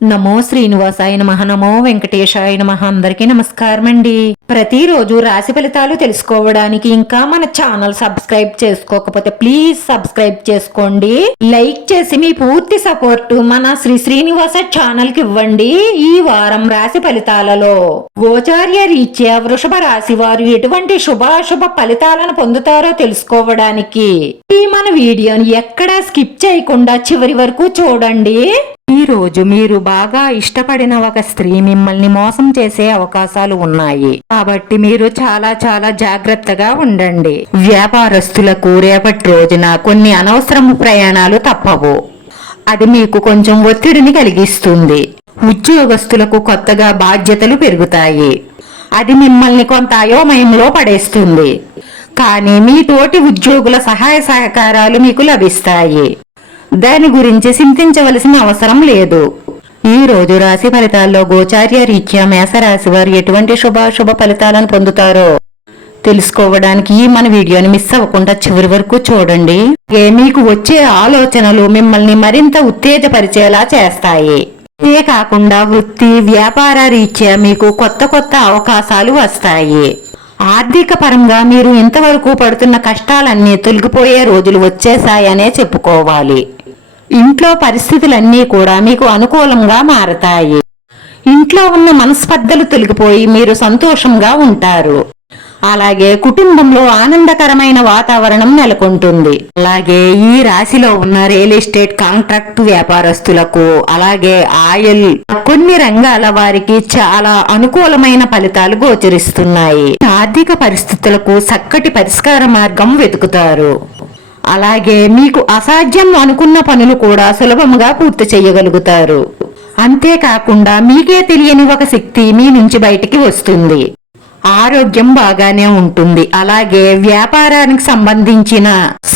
నమో శ్రీనివాసాయ నమః. నమో వెంకటేశాయ నమః. అందరికీ నమస్కారం అండి. ప్రతిరోజు రాశి ఫలితాలు తెలుసుకోవడానికి ఇంకా మన ఛానల్ సబ్స్క్రైబ్ చేసుకోకపోతే ప్లీజ్ సబ్స్క్రైబ్ చేసుకోండి. లైక్ చేసి మీ పూర్తి సపోర్ట్ మన శ్రీనివాస ఛానల్ కి ఇవ్వండి. ఈ వారం రాశి ఫలితాలలో గోచార్య రీత్యా వృషభ రాశి వారు ఎటువంటి శుభాశుభ ఫలితాలను పొందుతారో తెలుసుకోవడానికి ఈ మన వీడియోని ఎక్కడా స్కిప్ చేయకుండా చివరి వరకు చూడండి. ఈ రోజు మీరు బాగా ఇష్టపడిన ఒక స్త్రీ మిమ్మల్ని మోసం చేసే అవకాశాలు ఉన్నాయి, కాబట్టి మీరు చాలా చాలా జాగ్రత్తగా ఉండండి. వ్యాపారస్తులకు రేపటి రోజున కొన్ని అనవసరము ప్రయాణాలు తప్పవు. అది మీకు కొంచెం ఒత్తిడిని కలిగిస్తుంది. ఉద్యోగస్తులకు కొత్తగా బాధ్యతలు పెరుగుతాయి. అది మిమ్మల్ని కొంత అయోమయంలో పడేస్తుంది. కానీ మీ తోటి ఉద్యోగుల సహాయ సహకారాలు మీకు లభిస్తాయి. దాని గురించి చింతించవలసిన అవసరం లేదు. ఈ రోజు రాశి ఫలితాల్లో గోచార్య రీత్యా మేషరాశి వారు ఎటువంటి శుభాశుభ ఫలితాలను పొందుతారో తెలుసుకోవడానికి ఈ మన వీడియోని మిస్ అవ్వకుండా చివరి వరకు చూడండి. మీకు వచ్చే ఆలోచనలు మిమ్మల్ని మరింత ఉత్తేజపరిచేలా చేస్తాయి. ఇదే కాకుండా వృత్తి వ్యాపార రీత్యా మీకు కొత్త కొత్త అవకాశాలు వస్తాయి. ఆర్థిక పరంగా మీరు ఇంతవరకు పడుతున్న కష్టాలన్నీ తొలగిపోయే రోజులు వచ్చేసాయనే చెప్పుకోవాలి. ఇంట్లో పరిస్థితులన్నీ కూడా మీకు అనుకూలంగా మారతాయి. ఇంట్లో ఉన్న మనస్పర్ధలు తొలగిపోయి మీరు సంతోషంగా ఉంటారు. అలాగే కుటుంబంలో ఆనందకరమైన వాతావరణం నెలకొంటుంది. అలాగే ఈ రాశిలో ఉన్న రియల్ ఎస్టేట్ కాంట్రాక్ట్ వ్యాపారస్తులకు అలాగే ఆయిల్ కొన్ని రంగాల వారికి చాలా అనుకూలమైన ఫలితాలు గోచరిస్తున్నాయి. ఆర్థిక పరిస్థితులకు చక్కటి పరిష్కార మార్గం వెతుకుతారు. అలాగే మీకు అసాధ్యం అనుకున్న పనులు కూడా సులభంగా పూర్తి చేయగలుగుతారు. అంతేకాకుండా మీకే తెలియని ఒక శక్తి మీ నుంచి బయటికి వస్తుంది. ఆరోగ్యం బాగానే ఉంటుంది. అలాగే వ్యాపారానికి సంబంధించిన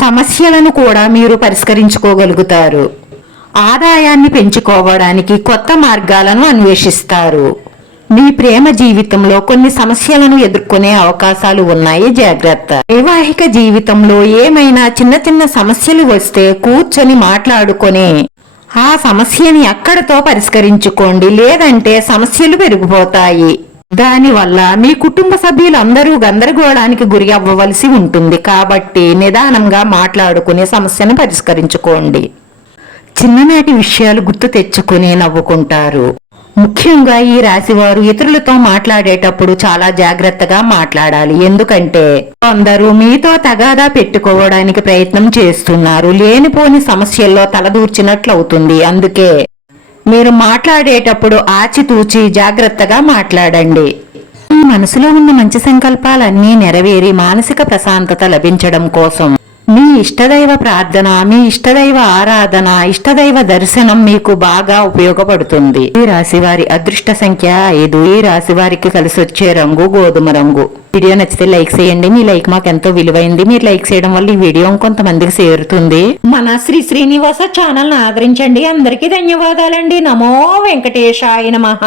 సమస్యలను కూడా మీరు పరిష్కరించుకోగలుగుతారు. ఆదాయాన్ని పెంచుకోవడానికి కొత్త మార్గాలను అన్వేషిస్తారు. మీ ప్రేమ జీవితంలో కొన్ని సమస్యలను ఎదుర్కొనే అవకాశాలు ఉన్నాయి, జాగ్రత్త. వైవాహిక జీవితంలో ఏమైనా చిన్న చిన్న సమస్యలు వస్తే కూర్చొని మాట్లాడుకొని ఆ సమస్యని అక్కడతో పరిష్కరించుకోండి. లేదంటే సమస్యలు పెరిగిపోతాయి. దానివల్ల మీ కుటుంబ సభ్యులందరూ గందరగోళానికి గురి అవ్వవలసి ఉంటుంది. కాబట్టి నిదానంగా మాట్లాడుకునే సమస్యను పరిష్కరించుకోండి. చిన్ననాటి విషయాలు గుర్తు తెచ్చుకుని నవ్వుకుంటారు. ముఖ్యంగా ఈ రాశివారు ఇతరులతో మాట్లాడేటప్పుడు చాలా జాగ్రత్తగా మాట్లాడాలి. ఎందుకంటే కొందరు మీతో తగాదా పెట్టుకోవడానికి ప్రయత్నం చేస్తున్నారు. లేనిపోని సమస్యల్లో తలదూర్చినట్లవుతుంది. అందుకే మీరు మాట్లాడేటప్పుడు ఆచితూచి జాగ్రత్తగా మాట్లాడండి. మీ మనసులో ఉన్న మంచి సంకల్పాలన్నీ నెరవేరి మానసిక ప్రశాంతత లభించడం కోసం మీ ఇష్టదైవ ప్రార్థన, మీ ఇష్టదైవ ఆరాధన, ఇష్టదైవ దర్శనం మీకు బాగా ఉపయోగపడుతుంది. ఈ రాశి వారి అదృష్ట సంఖ్య 5. ఈ రాశి వారికి కలిసి వచ్చే రంగు గోధుమ రంగు. వీడియో నచ్చితే లైక్ చేయండి. మీ లైక్ మాకు ఎంతో విలువైంది. మీరు లైక్ చేయడం వల్ల ఈ వీడియో కొంతమందికి చేరుతుంది. మన శ్రీనివాస ఛానల్ ఆదరించండి. అందరికీ ధన్యవాదాలండి. నమో వెంకటేశాయ నమః.